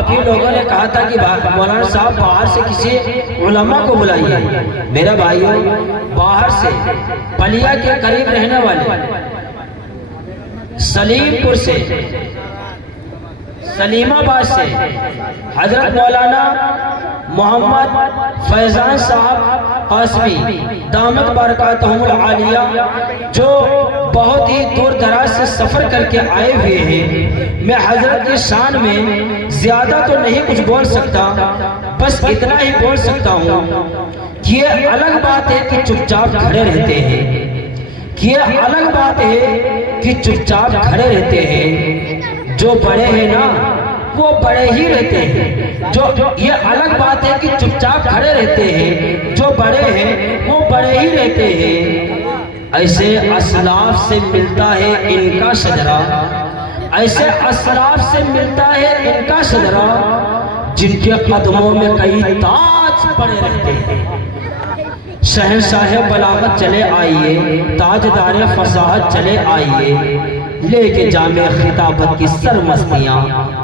آپ ہی لوگوں نے کہا تھا کہ مولانا صاحب باہر سے کسی علماء کو بلائیے. میرا بھائیوں، باہر سے پلیا کے قریب رہنے والے سلیم پور سے، سلیم آباد سے حضرت مولانا محمد فیضان صاحب قاسمی دامت برکاتہم العالیہ، جو بہت ہی دور دراز سے سفر کر کے آئے ہوئے ہیں. میں حضرت کی شان میں زیادہ تو نہیں کچھ بول سکتا، بس اتنا ہی بول سکتا ہوں کہ یہ الگ بات ہے کہ چپ چاپ کھڑے رہتے ہیں، کہ یہ الگ بات ہے کہ چپ چاپ کھڑے رہتے ہیں. جو بڑے ہیں نا وہ بڑے ہی رہتے ہیں. یہ الگ بات ہے کہ چپ چاپ کھڑے رہتے ہیں، جو بڑے ہیں وہ بڑے ہی رہتے ہیں. ایسے اسلاف سے ملتا ہے ان کا شجرہ، ایسے اسلاف سے ملتا ہے ان کا شجرہ، جن کے قدموں میں کئی تاج پڑے رہتے ہیں. شہنشاہ بلاغت چلے آئیے، تاجدار فصاحت چلے آئیے، لے کے جامع خطابت کی سرمستیاں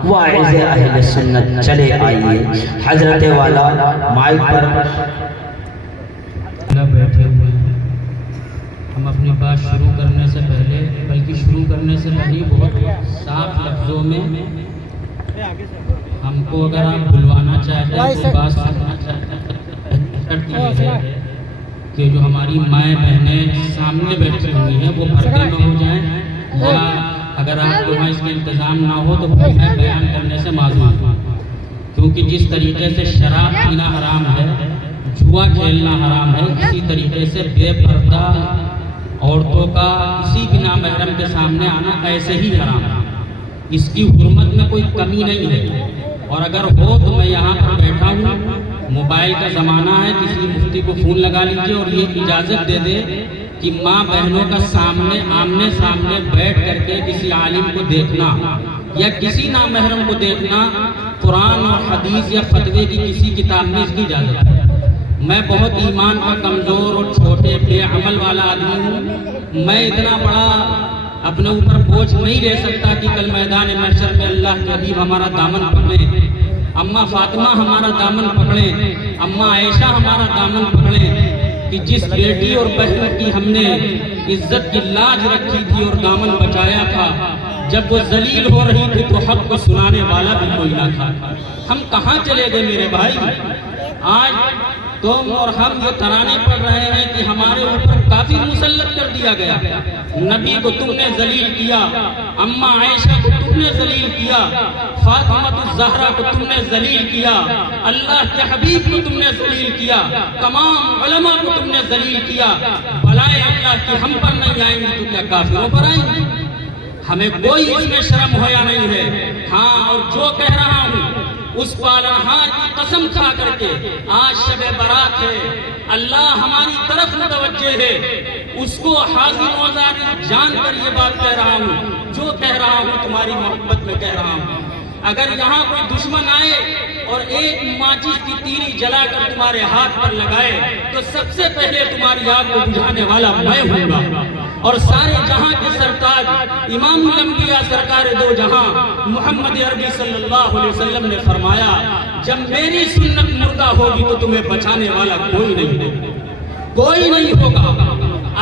واعظ اہل سنت چلے آئیے. حضرت والا مائک پر بیٹھے ہوئے ہیں. ہم اپنی بات شروع کرنے سے پہلے، بلکہ شروع کرنے سے پہلے بہت صاف لفظوں میں ہم کو اگر آپ بلوانا چاہتے ہیں تو بات سننا چاہتے ہیں، کہ جو ہماری مائیں بہنیں سامنے بیٹھی ہوئی ہیں وہ پردے میں ہو جائیں، یا اگر آپ کے وہاں اس کا انتظام نہ ہو تو پھر میں بیان کرنے سے معذور ہوں. کیونکہ جس طریقے سے شراب پینا حرام ہے، جوا کھیلنا حرام ہے، اسی طریقے سے بے پردہ عورتوں کا کسی بھی نامحرم کے سامنے آنا ایسے ہی حرام ہے. اس کی حرمت میں کوئی کمی نہیں ہے. اور اگر ہو تو میں یہاں پر بیٹھا ہوں، موبائل کا زمانہ ہے، کسی مفتی کو فون لگا لیجئے اور یہ اجازت دے دے کہ ماں بہنوں کا سامنے آمنے سامنے بیٹھ کر کے کسی عالم کو دیکھنا یا کسی نامحرم کو دیکھنا قرآن اور حدیث یا فتوے کی کسی کتاب میں اس کی اجازت ہے. میں بہت ایمان کا کمزور اور چھوٹے بے عمل والا آدمی ہوں. میں اتنا بڑا اپنے اوپر بوجھ نہیں لے سکتا کہ کل میدان محشر میں اللہ کے حبیب ہمارا دامن پکڑے، اماں فاطمہ ہمارا دامن پکڑے، اماں عائشہ ہمارا دامن پکڑے، کہ جس بیٹی اور بہن کی ہم نے عزت کی لاج رکھی تھی اور دامن بچایا تھا، جب وہ ذلیل ہو رہی تھی تو حق کو سنانے والا بھی کوئی نہ تھا. ہم کہاں چلے گئے میرے بھائی؟ آج تم اور ہم یہ ترانے پڑھ رہے ہیں کہ ہمارے اوپر کافی مسلط کر دیا گیا. نبی کو تم نے ذلیل کیا، اماں عائشہ کو تم نے ذلیل کیا، فاطمہ الزہرا کو تم نے ذلیل کیا، اللہ کے حبیب کو تم نے ذلیل کیا، تمام علماء کو تم نے ذلیل کیا. بلائے اللہ کی ہم پر نہیں آئیں گی تو کیا کافروں پر آئیں گی؟ ہمیں کوئی اس میں شرم ہویا نہیں ہے. ہاں، اور جو کہہ رہا ہوں اس پالنہار کی قسم کھا کر کے، آج شب برات ہے، اللہ ہماری طرف متوجہ ہے، اس کو حاضر نوزار جان کر یہ بات کہہ رہا ہوں. جو کہہ رہا ہوں تمہاری محبت میں کہہ رہا ہوں. اگر یہاں کوئی دشمن آئے اور ایک ماچس کی تیری جلا کر تمہارے ہاتھ پر لگائے تو سب سے پہلے تمہاری آگ کو بجھانے والا میں ہوں گا. اور سارے جہاں کے سرتاج امام الانبیاء سرکار دو جہاں محمد عربی صلی اللہ علیہ وسلم نے فرمایا، جب میری سنت مردہ ہوگی تو تمہیں بچانے والا کوئی نہیں ہوگا، کوئی نہیں ہوگا.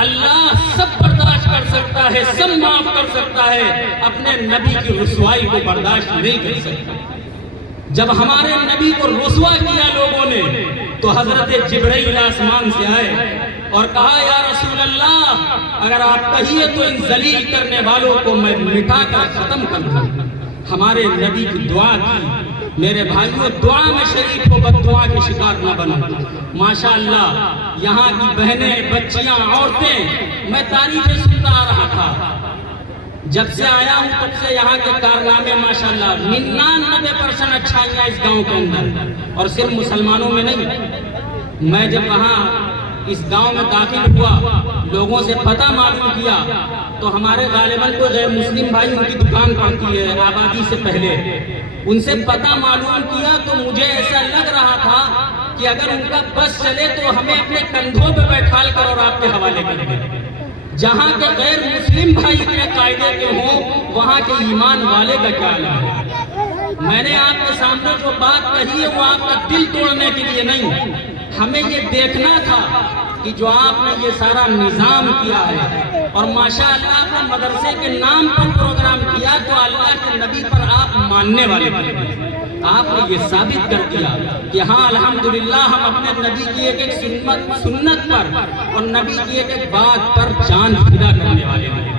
اللہ سب برداشت کر سکتا ہے، سب معاف کر سکتا ہے، اپنے نبی کی رسوائی کو برداشت نہیں کر سکتا. جب ہمارے نبی کو رسوا کیا لوگوں نے تو حضرت جبرائیل آسمان سے آئے اور کہا، یا رسول اللہ اگر آپ کہیے تو ان ذلیل کرنے والوں کو میں مٹا کر ختم کر دوں. ہمارے نبی کی دعا کی. میرے بھائیوں، دعا میں شریک ہو، بد دعا کے شکار نہ بنو. ماشاءاللہ یہاں کی بہنیں، بچیاں، عورتیں، میں تعریفیں سنتا آ رہا تھا. جب سے آیا ہوں تب سے یہاں کے کارنامے ماشاءاللہ 99% اچھائیاں اس گاؤں کے اندر، اور صرف مسلمانوں میں نہیں. میں جب وہاں اس گاؤں میں داخل ہوا، لوگوں سے پتہ معلوم کیا تو ہمارے غالباً کو غیر مسلم بھائی ان کی دکان پڑتی ہے آبادی سے پہلے. ان سے پتہ معلوم کیا تو مجھے ایسا لگ رہا تھا کہ اگر ان کا بس چلے تو ہمیں اپنے کندھوں پہ بیٹھال کر اور آپ کے حوالے کر دیں. جہاں کے غیر مسلم بھائی اتنے قاعدے کے ہوں، وہاں کے ایمان والے کا کیا ہے؟ میں نے آپ کے سامنے جو بات کہی ہے وہ آپ کا دل توڑنے کے لیے نہیں، ہمیں یہ دیکھنا تھا کہ جو آپ نے یہ سارا نظام کیا ہے اور ماشاءاللہ آپ نے مدرسے کے نام پر پروگرام کیا تو اللہ کے نبی پر آپ ماننے والے بنے۔ آپ نے یہ ثابت کر دیا کہ ہاں الحمدللہ ہم اپنے نبی کی ایک سنت پر اور نبی کی ایک بات پر جان فدا کرنے والے ہیں۔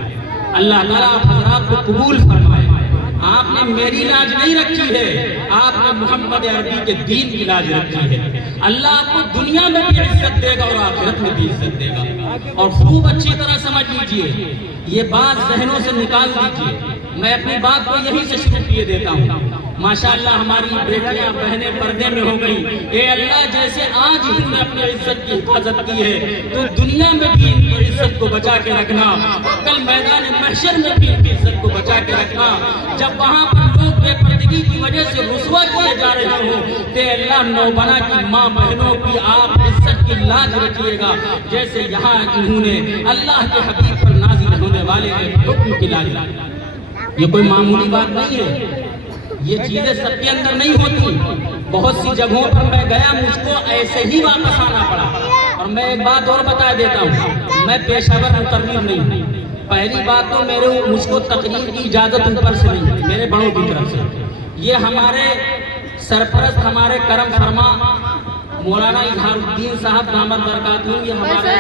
اللہ تعالیٰ آپ حضرات کو قبول فرمائے۔ آپ نے میری لاج نہیں رکھی ہے، آپ نے محمد عربی کے دین کی لاج رکھی ہے۔ اللہ آپ کو دنیا میں بھی عزت دے گا اور آخرت میں بھی عزت دے گا۔ اور خوب اچھی طرح سمجھ لیجئے، یہ بات ذہنوں سے نکال دیجئے۔ میں اپنی بات کو یہیں سے شروع کیے دیتا ہوں۔ ماشاءاللہ ہماری بیٹیاں بہنیں پردے میں ہو گئی، اے اللہ جیسے آج ہی نے اپنی عزت کی حفاظت کی ہے تو دنیا میں بھی ان کی عزت کو بچا کے رکھنا، کل میدان محشر میں بھی ان کی عزت کو بچا کے رکھنا۔ جب وہاں پر لوگ بے پردگی کی وجہ سے رسوا کیے جا رہے ہوں تے اللہ نوبنا کی ماں بہنوں کی آپ عزت کی لاج رکھیے گا، جیسے یہاں انہوں نے اللہ کے حبیب پر نازل ہونے والے حکم کی لاج رکھی۔ یہ کوئی معمولی بات نہیں ہے، یہ چیزیں سب کے اندر نہیں ہوتی۔ بہت سی جگہوں پر میں گیا، مجھ کو ایسے ہی واپس آنا پڑا۔ اور میں ایک بات اور بتا دیتا ہوں، میں پیشہ ور مقرر نہیں ہوں۔ پہلی بات تو مجھ کو تقریر کی اجازت اوپر سے نہیں، میرے بڑوں کی طرف سے۔ یہ ہمارے سرپرست، ہمارے کرم فرما مولانا اظہار الدین صاحب دامت برکاتہ، یہ ہمارے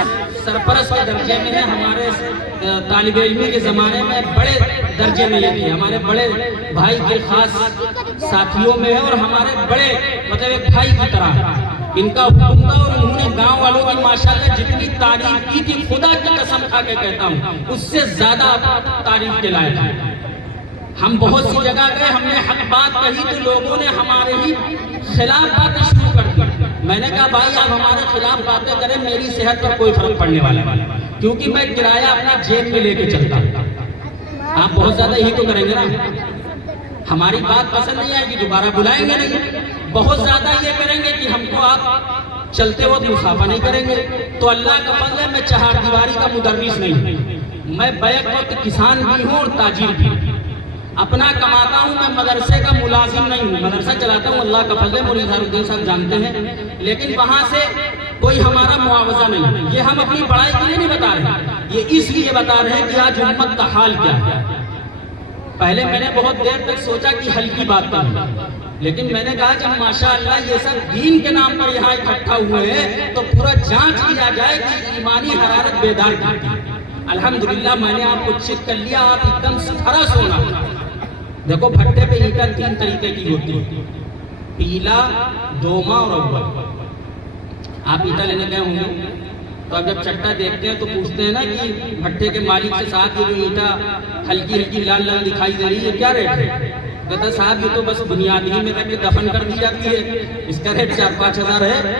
سرپرست کے درجے میں ہے، ہمارے طالب علمی کے زمانے میں بڑے درجے میں یہ تھے، ہمارے بڑے بھائی کے خاص ساتھیوں میں ہے اور ہمارے بڑے مطلب ایک بھائی کی طرح ہے۔ ان کا حکم تھا اور انہوں نے گاؤں والوں کی ماشاءاللہ جتنی تعریف کی تھی، خدا کی قسم کھا کے کہتا ہوں اس سے زیادہ تعریف کے لائق ہیں۔ ہم بہت سی جگہ گئے، ہم نے حق بات کہی تو لوگوں نے ہمارے ہی خلاف باتیں شروع کر دی۔ میں نے کہا بھائی آپ ہمارے خلاف باتیں کریں، میری صحت پر کوئی فرق پڑنے والا ہے، کیونکہ میں کرایہ اپنا جیب میں لے کے چلتا ہوں۔ آپ بہت زیادہ ہی تو کریں گے نا، ہماری بات پسند نہیں آئے گی دوبارہ بلائیں گے نہیں، بہت زیادہ یہ کریں گے کہ ہم کو آپ چلتے وقت مصافحہ نہیں کریں گے تو اللہ کا فضل ہے میں چہار دیواری کا مدرس نہیں ہوں، میں بیک وقت کسان بھی ہوں اور تاجر بھی ہوں، اپنا کماتا ہوں، میں مدرسے کا ملازم نہیں ہوں، مدرسہ چلاتا ہوں، اللہ کا فضل ہے، مولانا اظہار الدین صاحب جانتے ہیں، لیکن وہاں سے کوئی ہمارا معاوضہ نہیں۔ یہ ہم اپنی بڑائی کے لیے نہیں بتا رہے، یہ اس لیے بتا رہے ہیں کہ آج امت کا حال کیا ہے۔ پہلے میں نے بہت دیر تک سوچا کہ ہلکی بات کروں، لیکن میں نے کہا جب ماشاءاللہ یہ سب دین کے نام پر یہاں اکٹھا ہوئے ہیں تو پورا جانچ کیا جائے کہ ایمانی حرارت بیدار کی۔ الحمدللہ میں نے آپ کو چیک کر لیا، آپ ایک دم ستھرا سونا۔ دیکھو بھٹے پہ اینٹیں تین طریقے کی ہوتی ہے، پیلا، دوما اور اول۔ آپ اینٹا لینے گئے ہوں گے تو اب جب چٹا دیکھتے ہیں تو پوچھتے ہیں نا کہ بھٹے کے مالک سے صاحب یہ جو اینٹا ہلکی ہلکی لال لال دکھائی دے رہی ہے کیا ریٹ ہے؟ کہتا صاحب یہ تو بس بنیادی میں رکھ کے دفن کر دی جاتی ہے، اس کا ریٹ 4-5 ہزار ہے۔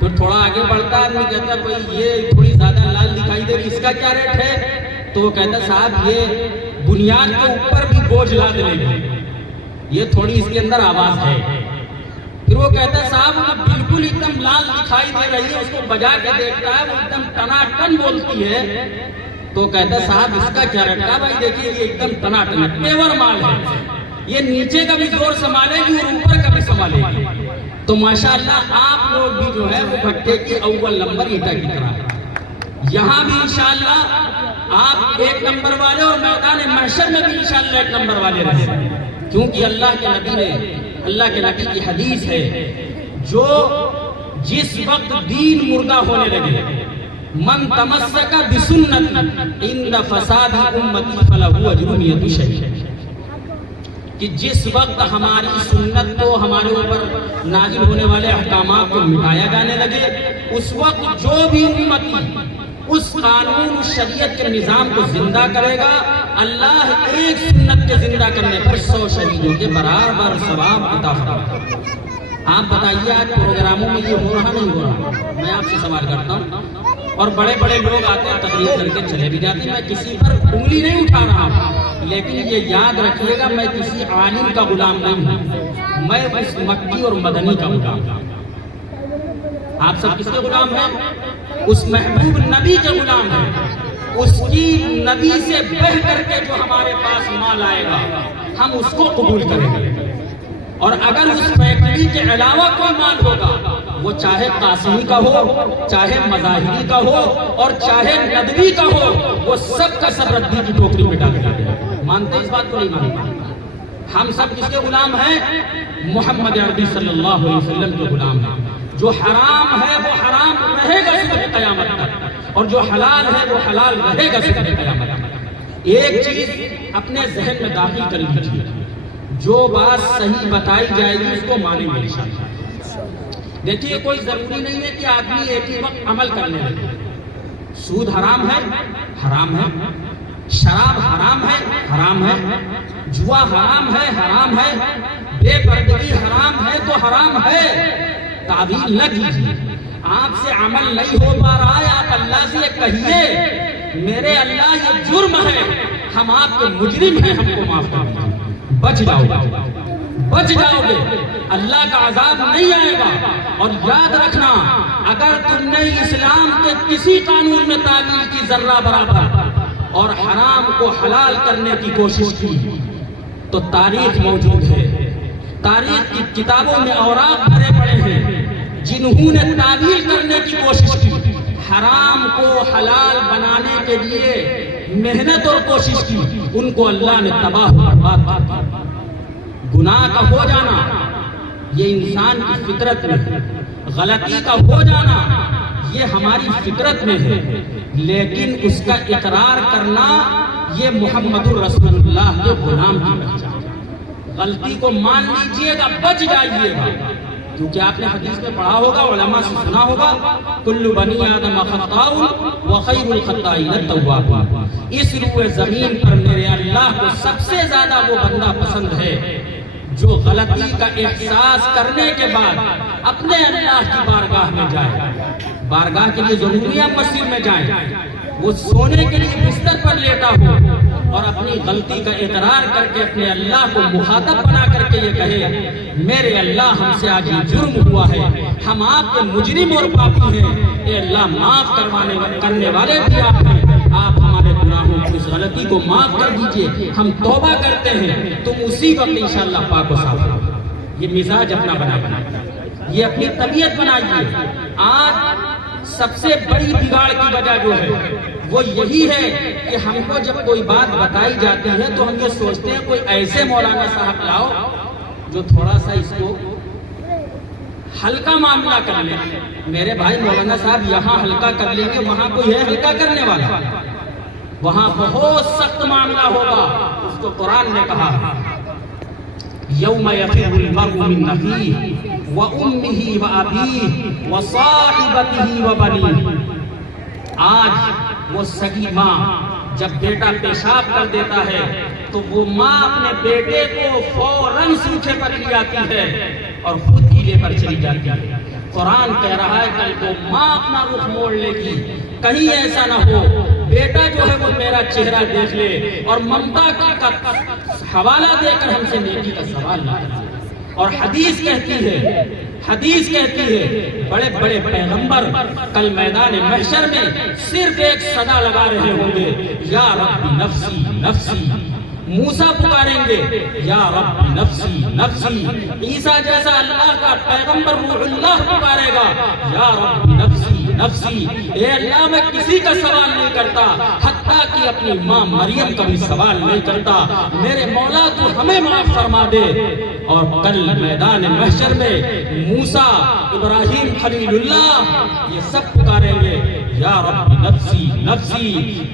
پھر تھوڑا آگے بڑھتا آدمی کہتا بھائی یہ تھوڑی زیادہ لال دکھائی دے رہی، اس کا کیا ریٹ ہے؟ تو وہ کہتا صاحب یہ بنیاد کے اوپر بھی بوجھ لاد لے گی، یہ تھوڑی اس کے اندر آواز ہے۔ پھر وہ کہتا ہے صاحب وہ بالکل ایک دم لال دکھائی دے رہی ہے، اس کو بجا کے دیکھتا ہے وہ ایک دم ٹناٹن بولتی ہے، تو کہتا ہے صاحب اس کا کیا ریٹ ہے؟ بھائی دیکھیے یہ ایک دم ٹناٹن پیور مال ہے، یہ نیچے کا بھی زور سنبھالے گی اور اوپر کا بھی سنبھالے گی۔ تو ماشاءاللہ آپ لوگ بھی جو ہے وہ بھٹے کی اول نمبر اینٹا کی طرح، یہاں بھی انشاءاللہ آپ 1 نمبر والے اور میدان محشر میں بھی انشاءاللہ 1 نمبر والے رہے، کیونکہ اللہ کے نبی کی حدیث ہے جو جس وقت دین مردہ ہونے لگے من تمسک بسنت عند فساد امتی فلہ اجر یت شہید، کہ جس وقت ہماری سنت کو ہمارے اوپر نازل ہونے والے احکامات کو مٹایا جانے لگے، اس وقت جو بھی امتی اس قانون شریعت کے نظام کو زندہ کرے گا، اللہ ایک سنت کے زندہ کرنے پر 100 شہیدوں کے برابر ثواب عطا فرمائے گا۔ آپ بتائیے آج پروگراموں میں یہ ہو رہا نہیں ہو رہا؟ میں آپ سے سوال کرتا ہوں، اور بڑے بڑے لوگ آتے ہیں تقریر کر کے چلے بھی جاتے ہیں، میں کسی پر انگلی نہیں اٹھا رہا ہوں، لیکن یہ یاد رکھیے گا میں کسی عالم کا غلام نہیں ہوں، میں اس مکی اور مدنی کا غلام ہوں۔ آپ سب کس کے غلام ہیں؟ اس محبوب نبی کے غلام ہیں، اس کی نبی سے بڑھ کر کے جو ہمارے پاس مال آئے گا ہم اس کو قبول کریں گے۔ اور اگر اس فیکٹری کے علاوہ کوئی مال ہوگا، وہ چاہے قاسمی کا ہو، چاہے مظاہری کا ہو، اور چاہے ندوی کا ہو، وہ سب کا سب ردی کی ٹوکری میں ڈال دیا گیا۔ مانتے اس بات کو نہیں مانتے؟ ہم سب کس کے غلام ہیں؟ محمد عربی صلی اللہ علیہ وسلم کے غلام ہیں۔ جو حرام ہے وہ حرام رہے گا صبح قیامت تک، اور جو حلال ہے وہ حلال رہے گا صبح قیامت تک۔ ایک چیز اپنے ذہن میں داخل کر لیجیے، جو بات صحیح بتائی جائے گی اس کو مانیں گے انشاءاللہ۔ دیکھیے کوئی ضروری نہیں ہے کہ آدمی ایک ہی وقت عمل کرنے لگے۔ سود حرام ہے، حرام ہے۔ شراب حرام ہے، حرام ہے۔ جوا حرام ہے، حرام ہے۔ بے پردگی حرام ہے تو حرام ہے۔ تعویل نہ کیجیے۔ آپ سے عمل نہیں ہو پا رہا ہے، آپ اللہ سے کہیے میرے اللہ یہ جرم ہے، ہم آپ کے مجرم ہیں، ہم کو معاف کر دیجیے۔ بچ جاؤ گے، بچ جاؤ گے، اللہ کا عذاب نہیں آئے گا۔ اور یاد رکھنا، اگر تم نے اسلام کے کسی قانون میں تعویل کی ذرہ برابر اور حرام کو حلال کرنے کی کوشش کی تو تاریخ موجود ہے، تاریخ کی کتابوں میں اوراق بھرے پڑے ہیں۔ جنہوں نے تعویل کرنے کی کوشش کی، حرام کو حلال بنانے کے لیے محنت اور کوشش کی، ان کو اللہ نے تباہ و برباد کر دیا۔ گناہ کا ہو جانا یہ انسان کی فطرت میں ہے، غلطی کا ہو جانا یہ ہماری فطرت میں ہے، لیکن اس کا اقرار کرنا یہ محمد الرسول اللہ کے غلام کی پہچان ہے۔ غلطی کو مان لیجئے گا، بچ جائیے گا، کیونکہ آپ نے حدیث میں پڑھا ہوگا، علماء سے سنا ہوگا، کل بنی آدم خطاء وخیر الخطائین التوابون۔ اس روئے زمین پر میرے اللہ کو سب سے زیادہ وہ بندہ پسند ہے جو غلطی کا احساس کرنے کے بعد اپنے اللہ کی بارگاہ میں جائے۔ بارگاہ کے لیے ضروری ہے مسجد میں جائیں، وہ سونے کے لیے بستر پر لیٹا ہو اور اپنی غلطی کا اقرار کر کے اپنے اللہ کو مخاطب بنا کر کے یہ کہے میرے اللہ ہم سے آج یہ جرم ہوا ہے، ہم آپ کے مجرم اور پاپی ہیں، اے اللہ معاف کرنے والے بھی آپ ہیں، آپ ہمارے گناہوں کی اس غلطی کو معاف کر دیجئے، ہم توبہ کرتے ہیں، تم اسی وقت انشاءاللہ پاک و صاف ہو۔ یہ مزاج اپنا بنائیے، یہ اپنی طبیعت بنائیے۔ آج سب سے بڑی بگاڑ کی وجہ جو ہے وہ یہی ہے کہ ہم کو جب کوئی بات بتائی جاتی ہے تو ہم یہ سوچتے ہیں کوئی ایسے مولانا صاحب لاؤ جو تھوڑا سا اس کو ہلکا معاملہ کر لیں۔ میرے بھائی مولانا صاحب یہاں ہلکا کر لیں گے، وہاں کوئی ہے ہلکا کرنے والا؟ وہاں بہت سخت معاملہ ہوگا۔ اس کو قرآن نے کہا یوم یفر المرء من اخیہ وامہ وابیہ وصاحبتہ وبنیہ۔ آج وہ سگی ماں جب بیٹا پیشاب کر دیتا ہے تو وہ ماں اپنے بیٹے کو فوراً سوچے پر لے آتی ہے اور خود گیلے پر چلی جاتی ہے۔ قرآن کہہ رہا ہے کل کو ماں اپنا رخ موڑ لے گی، کہیں ایسا نہ ہو بیٹا جو ہے وہ میرا چہرہ دیکھ لے اور ممتا کا حوالہ دے کر ہم سے نیکی کا سوال نہ کرے۔ اور حدیث کہتی ہے بڑے بڑے پیغمبر کل میدان محشر میں صرف ایک صدا لگا رہے ہوں گے، یا رب نفسی نفسی۔ موسیٰ پکاریں گے یا رب نفسی نفسی۔ عیسیٰ جیسا اللہ کا پیغمبر روح اللہ پکارے گا یا رب نفسی نفسی۔ اے اللہ میں کسی کا سوال نہیں کرتا، حتیٰ کہ اپنی ماں مریم کا بھی سوال نہیں کرتا، میرے مولا تو ہمیں معاف فرما دے۔ اور کل میدان محشر میں موسیٰ، ابراہیم خلیل اللہ یہ سب پکاریں گے یا رب نفسی نفسی۔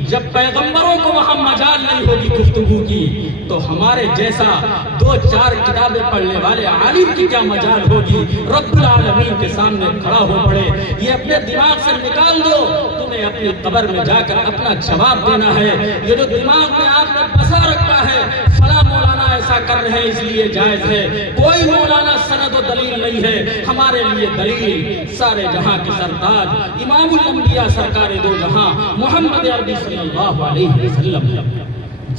جب پیغمبروں کو وہاں مجال نہیں ہوگی گفتگو کی تو ہمارے جیسا دو چار کتابیں پڑھنے والے عالم کی کیا مجال ہوگی؟ رب العالمین کے سامنے کھڑا ہو پڑے۔ یہ اپنے دماغ سے نکال دو، تمہیں اپنی قبر میں جا کر اپنا جواب دینا ہے۔ یہ جو دماغ میں آپ نے بسا رکھا ہے فلاں مولانا ایسا کر رہے ہیں اس لیے جائز ہے، کوئی مولانا سند و دلیل نہیں ہے۔ ہمارے لیے دلیل سارے جہاں کے سردار امام الانبیاء سرکار دو جہاں محمد عربی صلی اللہ علیہ وسلم ہے۔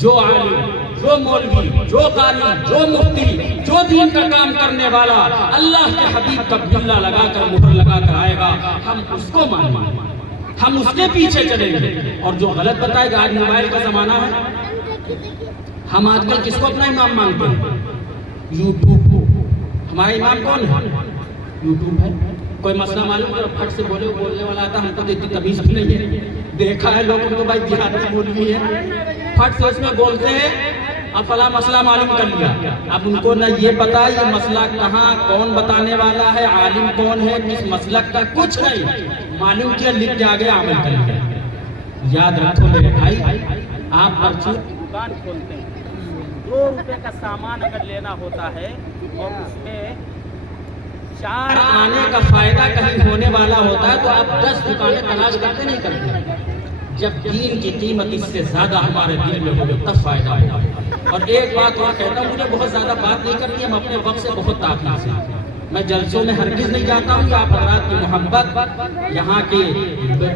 جو عالم، جو مولوی، جو قاری، جو مفتی، جو دین کا کام کرنے والا اللہ کے حبیب کا بھلا لگا کر مہر لگا کر آئے گا، ہم اس کو مانیں گے، ہم اس کے پیچھے چلیں گے۔ اور جو غلط بتائے گا، آج موبائل کا زمانہ ہے، ہم آج کل کس کو اپنا امام مانتے ہیں؟ یوٹیوب کو، ہمارا امام کون ہے؟ یوٹیوب ہے. کوئی مسئلہ معلوم کرو پھٹ سے بولنے والا آتا. ہم کو اتنی تمیز بھی نہیں ہے. دیکھا ہے لوگوں کو بھائی دیہاتی مولوی ہے پھٹ سے اس میں بولتے ہیں اب فلاں مسئلہ معلوم کر لیا. اب ان کو نہ یہ پتا یہ مسئلہ کہاں کون بتانے والا ہے, عالم کون ہے, کس مسلک کا, کچھ نہیں معلوم کیا, لکھ کے آگے عمل کر لیا. یاد رکھو میرے بھائی, آپ پرچوں دکان کھولتے ہیں, 2 روپے کا سامان اگر لینا ہوتا ہے اور اس میں 4 آنے کا فائدہ کہیں ہونے والا ہوتا ہے تو آپ 10 دکانیں تلاش کرتے نہیں کرتے. جب دین کی قیمت اس سے زیادہ ہمارے دل میں ہوگی تب فائدہ ہوگا. اور ایک بات اور کہتا ہوں, مجھے بہت زیادہ بات نہیں کرنی, ہم اپنے وقت سے بہت تاخیر سے, میں جلسوں میں ہرگز نہیں جاتا ہوں. آپ حضرات کی محبت, یہاں کے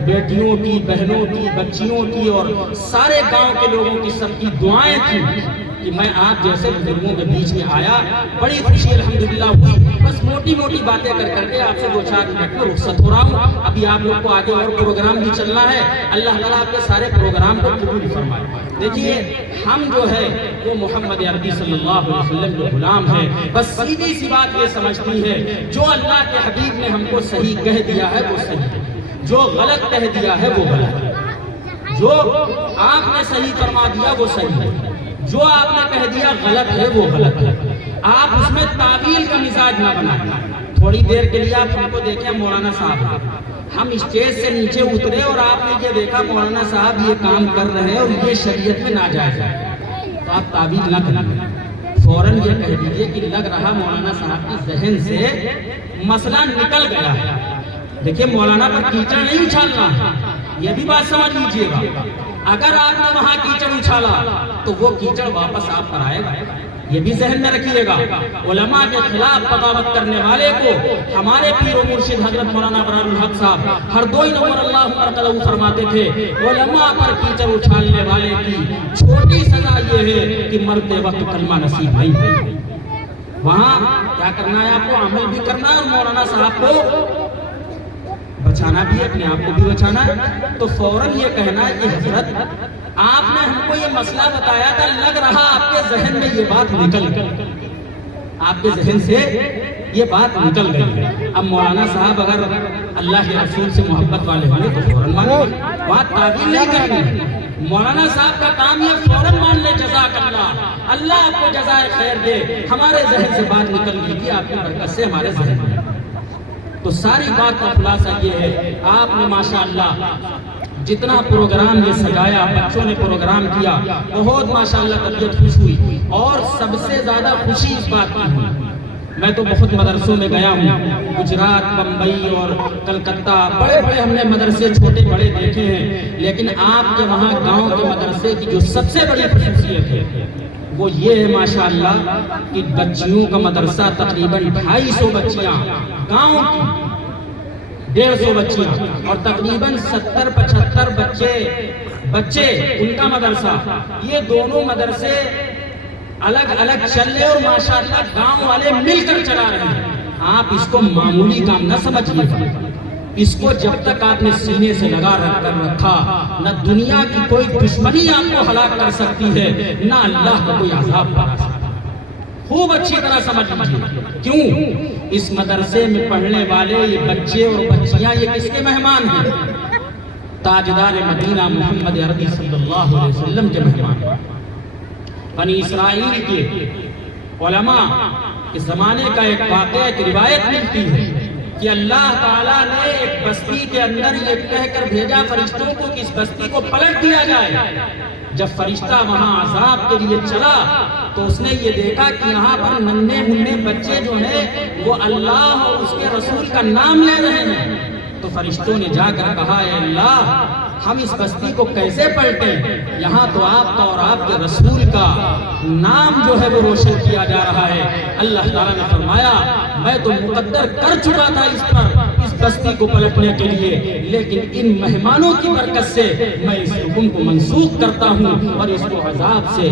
بیٹیوں کی, بہنوں کی, بچیوں کی اور سارے گاؤں کے لوگوں کی سب کی دعائیں تھیں کہ میں آپ جیسے بزرگوں کے بیچ میں آیا, بڑی خوشی الحمدللہ ہوئی. بس موٹی موٹی باتیں کر کے آپ سے 2-4 منٹ میں رخصت ہو رہا ہوں. ابھی آپ لوگ کو آگے اور پروگرام بھی چلنا ہے. اللہ تعالیٰ آپ کے سارے پروگرام کو قبول فرمائے. دیکھیے ہم جو ہے وہ محمد عربی صلی اللہ علیہ وسلم کے غلام ہیں. بس سیدھی سی بات یہ سمجھتی ہے, جو اللہ کے حبیب نے ہم کو صحیح کہہ دیا ہے وہ صحیح ہے, جو غلط کہہ دیا ہے وہ غلط ہے. جو آپ نے صحیح فرما دیا وہ صحیح ہے, جو آپ نے کہہ دیا غلط ہے وہ غلط ہے. آپ اس میں تعویل کا مزاج نہ بنائیں. تھوڑی دیر کے لیے آپ ہم کو دیکھیں مولانا صاحب, ہم اسٹیج سے نیچے اترے اور آپ نے یہ دیکھا مولانا صاحب یہ کام کر رہے ہیں اور یہ شریعت میں ناجائز ہے, تو آپ تعویل نہ کریں. فوراً یہ کہہ دیجئے کہ لگ رہا مولانا صاحب کی ذہن سے مسئلہ نکل گیا ہے. دیکھیے مولانا پر کیچڑ نہیں اچھالنا ہے, یہ بھی بات سمجھ لیجئے گا. اگر آپ نے وہاں کیچڑ اچھالا تو وہ کیچڑ واپس آپ پر آئے گا, یہ بھی ذہن میں رکھیے گا. علماء کے خلاف بغاوت کرنے والے کو ہمارے پیر و مرشد حضرت مولانا ابرار الحق صاحب ہر دوئی نور اللہ مرکزہ فرماتے تھے, علماء پر کیچڑ اچھالنے والے کی چھوٹی سزا یہ ہے کہ مرتے وقت کلمہ نصیب نہیں ہے. وہاں کیا کرنا ہے, آپ کو عمل بھی کرنا ہے اور مولانا صاحب کو بچانا بھی ہے, اپنے آپ کو بھی بچانا ہے. تو فوراً یہ کہنا ہے کہ حضرت آپ نے ہم کو یہ مسئلہ بتایا تھا, لگ رہا آپ کے ذہن میں یہ بات نکل گئی, آپ کے ذہن سے یہ بات نکل گئی. اب مولانا صاحب اگر اللہ کے رسول سے محبت والے ہونے تو فوراً مانیں, وہاں تعویل نہیں کرنی. مولانا صاحب کا کام یہ فوراً مان لے, جزاک اللہ, اللہ آپ کو جزائے خیر دے. ہمارے ذہن سے بات نکل گئی تھی آپ کی برکت سے ہمارے ذہن میں. تو ساری بات کا خلاصہ یہ ہے, آپ نے ماشاءاللہ جتنا پروگرام یہ سجایا, بچوں نے پروگرام کیا, بہت ماشاءاللہ طبیعت خوش ہوئی. اور سب سے زیادہ خوشی اس بات کی ہوئی, میں تو بہت مدرسوں میں گیا ہوں, گجرات, بمبئی اور کلکتہ, بڑے بڑے ہم نے مدرسے چھوٹے بڑے دیکھے ہیں. لیکن آپ کے وہاں گاؤں کے مدرسے کی جو سب سے بڑی خصوصیت ہے وہ یہ ہے ماشاءاللہ کہ بچیوں کا مدرسہ تقریباً 250 بچیاں گاؤں کی, 150 بچیاں اور تقریباً 70-75 بچے ان کا مدرسہ. یہ دونوں مدرسے الگ الگ چل رہے اور ماشاءاللہ گاؤں والے مل کر چلا رہے ہیں. آپ اس کو معمولی کام نہ سمجھیے گا, اس کو جب تک آپ نے سینے سے لگا رکھا, نہ دنیا کی کوئی دشمنی آپ کو ہلاک کر سکتی ہے, نہ اللہ کا کوئی عذاب پا سکتا. خوب اچھی طرح سمجھ لیجیے. کیوں؟ اس مدرسے میں پڑھنے والے یہ بچے اور بچیاں یہ کس کے مہمان ہیں؟ تاجدار مدینہ محمد عربی صلی اللہ علیہ وسلم کے مہمان ہیں. بنی اسرائیل کے علماء کے زمانے کا ایک واقعہ, ایک روایت ملتی ہے کہ اللہ تعالیٰ نے ایک بستی کے اندر یہ کہہ کر بھیجا فرشتوں کو کہ اس بستی کو پلٹ دیا جائے. جب فرشتہ وہاں عذاب کے لیے چلا تو اس نے یہ دیکھا کہ یہاں پر ننھے منھے بچے جو ہیں وہ اللہ اور اس کے رسول کا نام لے رہے ہیں. تو فرشتوں نے جا کر کہا, اے اللہ ہم اس بستی کو کیسے پلٹیں, یہاں تو آپ کا اور آپ کے رسول کا نام جو ہے وہ روشن کیا جا رہا ہے. اللہ تعالیٰ نے فرمایا, میں تو مقدر کر چکا تھا اس پر, اس بستی کو پلٹنے کے لیے, لیکن ان مہمانوں کی برکت سے میں اس حکم کو منسوخ کرتا ہوں اور اس کو عذاب سے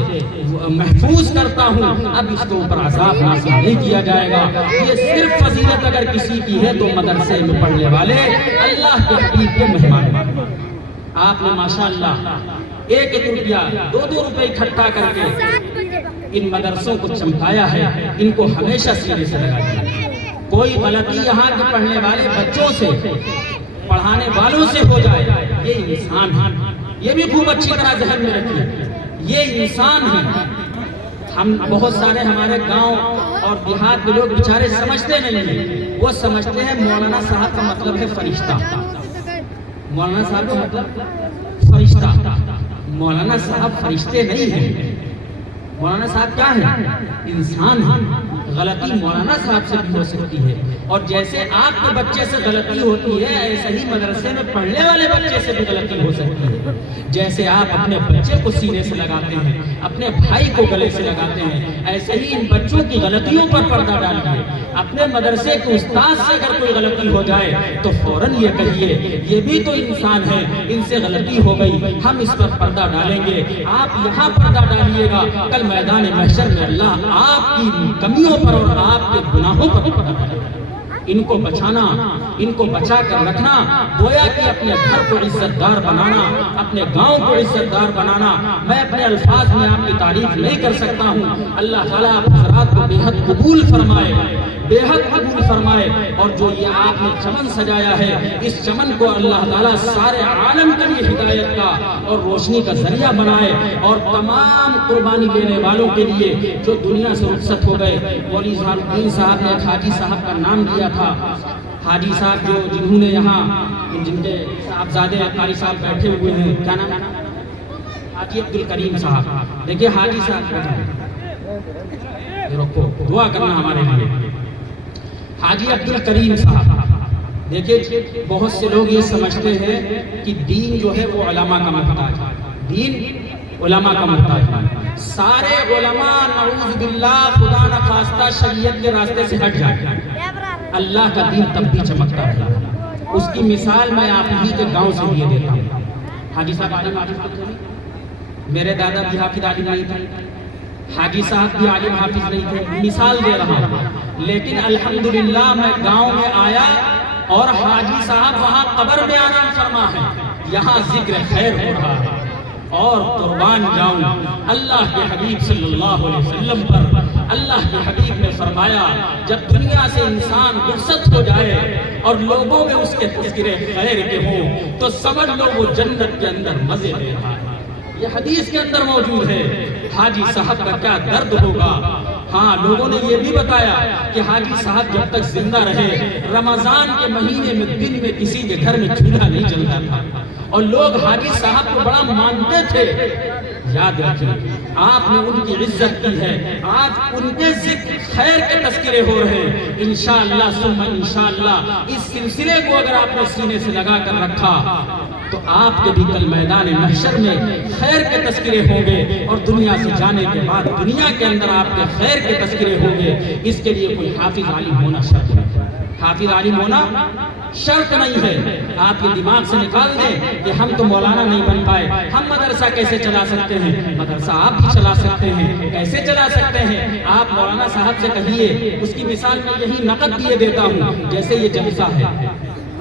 محفوظ کرتا ہوں. اب اس کو اوپر عذاب نازل نہیں کیا جائے گا. یہ صرف فضیلت اگر کسی کی ہے تو مدرسے میں پڑھنے والے اللہ کے حبیب کے مہمان. آپ نے ماشاءاللہ 1-1 روپیہ 2-2 روپے اکٹھا کر کے ان مدرسوں کو چمکایا ہے، ان کو ہمیشہ سینے سے لگا دیا۔ کوئی غلطی یہاں کے پڑھنے والے بچوں سے، پڑھانے والوں سے ہو جائے، یہ انسان ہے، یہ بھی خوب اچھی طرح ذہن میں رکھیے، یہ انسان ہے۔ ہم بہت سارے ہمارے گاؤں اور دیہات کے لوگ بیچارے سمجھتے نہیں ہیں، وہ سمجھتے ہیں مولانا صاحب کا مطلب ہے فرشتہ، مولانا صاحب کا مطلب فرشتہ۔ مولانا صاحب فرشتے نہیں ہیں، مولانا صاحب کیا ہیں؟ انسان ہیں۔ غلطی مولانا صاحب سے بھی ہو سکتی ہے، اور جیسے آپ کے بچے سے غلطی ہوتی ہے ایسے ہی مدرسے میں پڑھنے والے بچے سے بھی غلطی ہو سکتی ہے۔ جیسے آپ اپنے بچے کو سینے سے لگاتے ہیں، اپنے بھائی کو گلے سے لگاتے ہیں، ایسے ہی ان بچوں کی غلطیوں پر پردہ ڈالیے۔ اپنے مدرسے کے استاد سے اگر کوئی غلطی ہو جائے تو فوراً یہ کہیے یہ بھی تو انسان ہے، ان سے غلطی ہو گئی، ہم اس پر پردہ ڈالیں گے۔ آپ یہاں پردہ ڈالیے گا، کل میدان محشر میں اللہ آپ کی کمیوں پر اور آپ کے گناہوں پر پردہ ڈالے گا۔ ان کو بچانا، ان کو بچا کر رکھنا، گویا کہ اپنے گھر کو عزت دار بنانا، اپنے گاؤں کو عزت دار بنانا، میں اپنے الفاظ میں آپ کی تعریف نہیں کر سکتا ہوں۔ اللہ تعالیٰ آپ حضرات کو بے حد قبول فرمائے، بے حد قبول فرمائے، اور جو یہ آپ نے چمن سجایا ہے اس چمن کو اللہ تعالیٰ سارے عالم کے لیے ہدایت کا اور روشنی کا ذریعہ بنائے، اور تمام قربانی دینے والوں کے لیے جو دنیا سے رخصت ہو گئے۔ مولوی الدین صاحب نے ایک حاجی صاحب کا نام دیا تھا، حاجی صاحب جنہوں نے یہاں جن کے صاحبزادے قاری صاحب بیٹھے ہوئے ہیں، کیا نام ہے؟ حاجی عبدالکریم صاحب۔ دیکھیے حاجی صاحب رکھو، دعا کرنا ہمارے لیے۔ حاجی عبدالکریم صاحب، دیکھیے بہت سے لوگ یہ سمجھتے ہیں کہ دین جو ہے وہ علماء کا محتاج ہے، دین علماء کا محتاج ہے۔ سارے علماء نعوذ باللہ خدا نخواستہ شریعت کے راستے سے ہٹ جائیں، اللہ کا دین تب بھی چمکتا ہے۔ اس کی مثال میں آپ ہی کے گاؤں سے لیے دیتا ہوں۔ حاجی صاحب عالم حافظ تھے، میرے دادا بھی حافظ عالم نہیں تھے، حاجی صاحب بھی عالم حافظ نہیں تھے، مثال دے رہا ہوں، لیکن الحمدللہ میں گاؤں میں آیا اور حاجی صاحب وہاں قبر میں آرام فرما ہے، یہاں ذکر خیر ہو رہا ہے، اور قربان جاؤں اللہ کے حبیب صلی اللہ علیہ وسلم پر۔ اللہ کے حبیب نے فرمایا جب دنیا سے انسان رخصت ہو جائے اور لوگوں میں اس کے تذکرے خیر کے ہوں تو سمجھ لو وہ جنت کے اندر مزے لے رہا ہے۔ یہ حدیث کے اندر موجود ہے۔ حاجی صاحب کا کیا درد ہوگا۔ ہاں، لوگوں نے یہ بھی بتایا کہ حاجی صاحب جب تک زندہ رہے رمضان کے مہینے میں دن میں کسی کے گھر میں چولہا نہیں جلتا تھا، اور لوگ حاجی صاحب کو بڑا مانتے تھے۔ یاد رکھیں، آپ نے ان کی عزت کی ہے، آج ان کے ذکر خیر کے تذکرے ہو رہے ہیں۔ انشاءاللہ ثم انشاءاللہ اس سلسلے کو اگر آپ نے سینے سے لگا کر رکھا تو آپ کے بھی کل میدان محشر میں خیر کے تذکرے ہوں گے، اور دنیا سے جانے کے بعد دنیا کے اندر آپ کے خیر کے تذکرے ہوں گے۔ اس کے لیے کوئی حافظ عالم ہونا شرط نہیں، حافظ عالم ہونا شرط نہیں ہے۔ آپ کے دماغ سے نکال دیں کہ ہم تو مولانا نہیں بن پائے، ہم مدرسہ کیسے چلا سکتے ہیں؟ مدرسہ آپ بھی چلا سکتے ہیں، کیسے چلا سکتے ہیں؟ آپ مولانا صاحب سے کہیے، اس کی مثال میں یہی نقد دیے دیتا ہوں، جیسے یہ جلسہ ہے،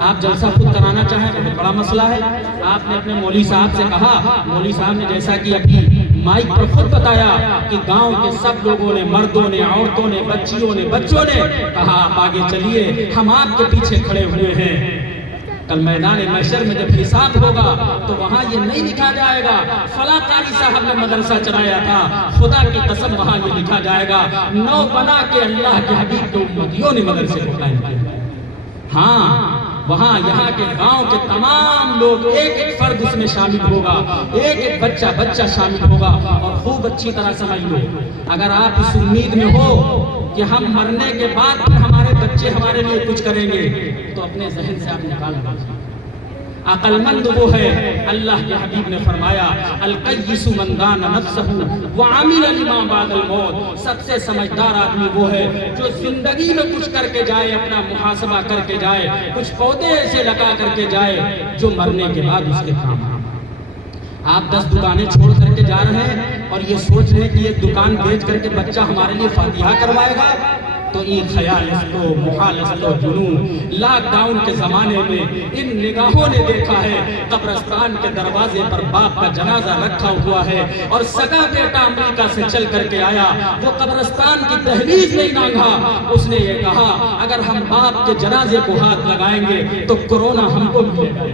آپ جلسہ خود کرانا چاہیں تو بڑا مسئلہ ہے۔ آپ نے اپنے مولوی صاحب سے کہا، مولوی صاحب نے جیسا کہ ابھی مائک پر خود بتایا کہ گاؤں کے سب لوگوں نے، مردوں نے، عورتوں نے، بچیوں نے، بچوں نے کہا آپ آگے چلیے، ہم آپ کے پیچھے کھڑے ہوئے ہیں۔ کل میدان محشر میں جب حساب ہوگا تو وہاں یہ نہیں لکھا جائے گا فلاں قاری صاحب نے مدرسہ چلایا تھا، خدا کی قسم وہاں یہ لکھا جائے گا نو بنا کے اللہ کے حبیب کے امتیوں نے مدرسے کو قائم کیا۔ ہاں، وہاں یہاں کے گاؤں کے تمام لوگ، ایک ایک فرد اس میں شامل ہوگا، ایک ایک بچہ شامل ہوگا۔ اور خوب اچھی طرح سمجھ لو، اگر آپ اس امید میں ہو کہ ہم مرنے کے بعد پھر ہمارے بچے ہمارے لیے کچھ کریں گے تو اپنے ذہن سے آپ نکال دیجیے۔ عقل مند وہ ہے، اللہ کے حبیب نے فرمایا القیس من دان نفسہ وعمل لما بعد الموت، سب سے سمجھدار آدمی وہ ہے جو زندگی میں کچھ کر کے جائے، اپنا محاسبہ کر کے جائے، کچھ پودے ایسے لگا کر کے جائے جو مرنے کے بعد اس کے کام آئے۔ آپ 10 دکانیں چھوڑ کر کے جا رہے ہیں اور یہ سوچ رہے ہیں کہ یہ دکان بیچ کر کے بچہ ہمارے لیے فاتحہ کروائے گا، تو این خیال اس کو محال اس کو جنون. لاک ڈاؤن کے زمانے میں ان نگاہوں نے دیکھا ہے قبرستان کے دروازے پر باپ کا جنازہ رکھا ہوا ہے اور سگا بیٹا امریکہ سے چل کر کے آیا, وہ قبرستان کی دہلیز نہیں لانگھا, اس نے یہ کہا اگر ہم باپ کے جنازے کو ہاتھ لگائیں گے تو کورونا ہم کو ملے گا.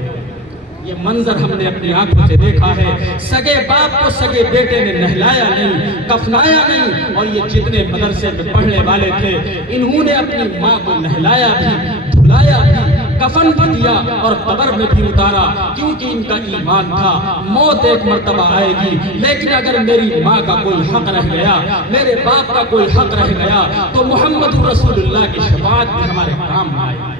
یہ منظر ہم نے اپنی آنکھوں سے دیکھا ہے. سگے باپ کو سگے بیٹے نے نہلایا نہیں, کفنایا نہیں, اور یہ جتنے مدرسے میں پڑھنے والے تھے انہوں نے اپنی ماں کو نہلایا بھی, دھلایا بھی, کفن بھی دیا اور قبر میں بھی اتارا, کیونکہ ان کا ایمان تھا موت ایک مرتبہ آئے گی, لیکن اگر میری ماں کا کوئی حق رہ گیا, میرے باپ کا کوئی حق رہ گیا, تو محمد رسول اللہ کی شفاعت بھی ہمارے کام آئے گی.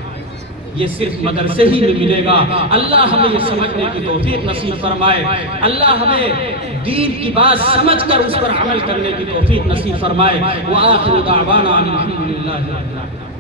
یہ صرف مدرسے ہی میں ملے گا. اللہ ہمیں یہ سمجھنے کی توفیق نصیب فرمائے, اللہ ہمیں دین کی بات سمجھ کر اس پر عمل کرنے کی توفیق نصیب فرمائے. وآخر دعوانا الحمدللہ رب العالمین.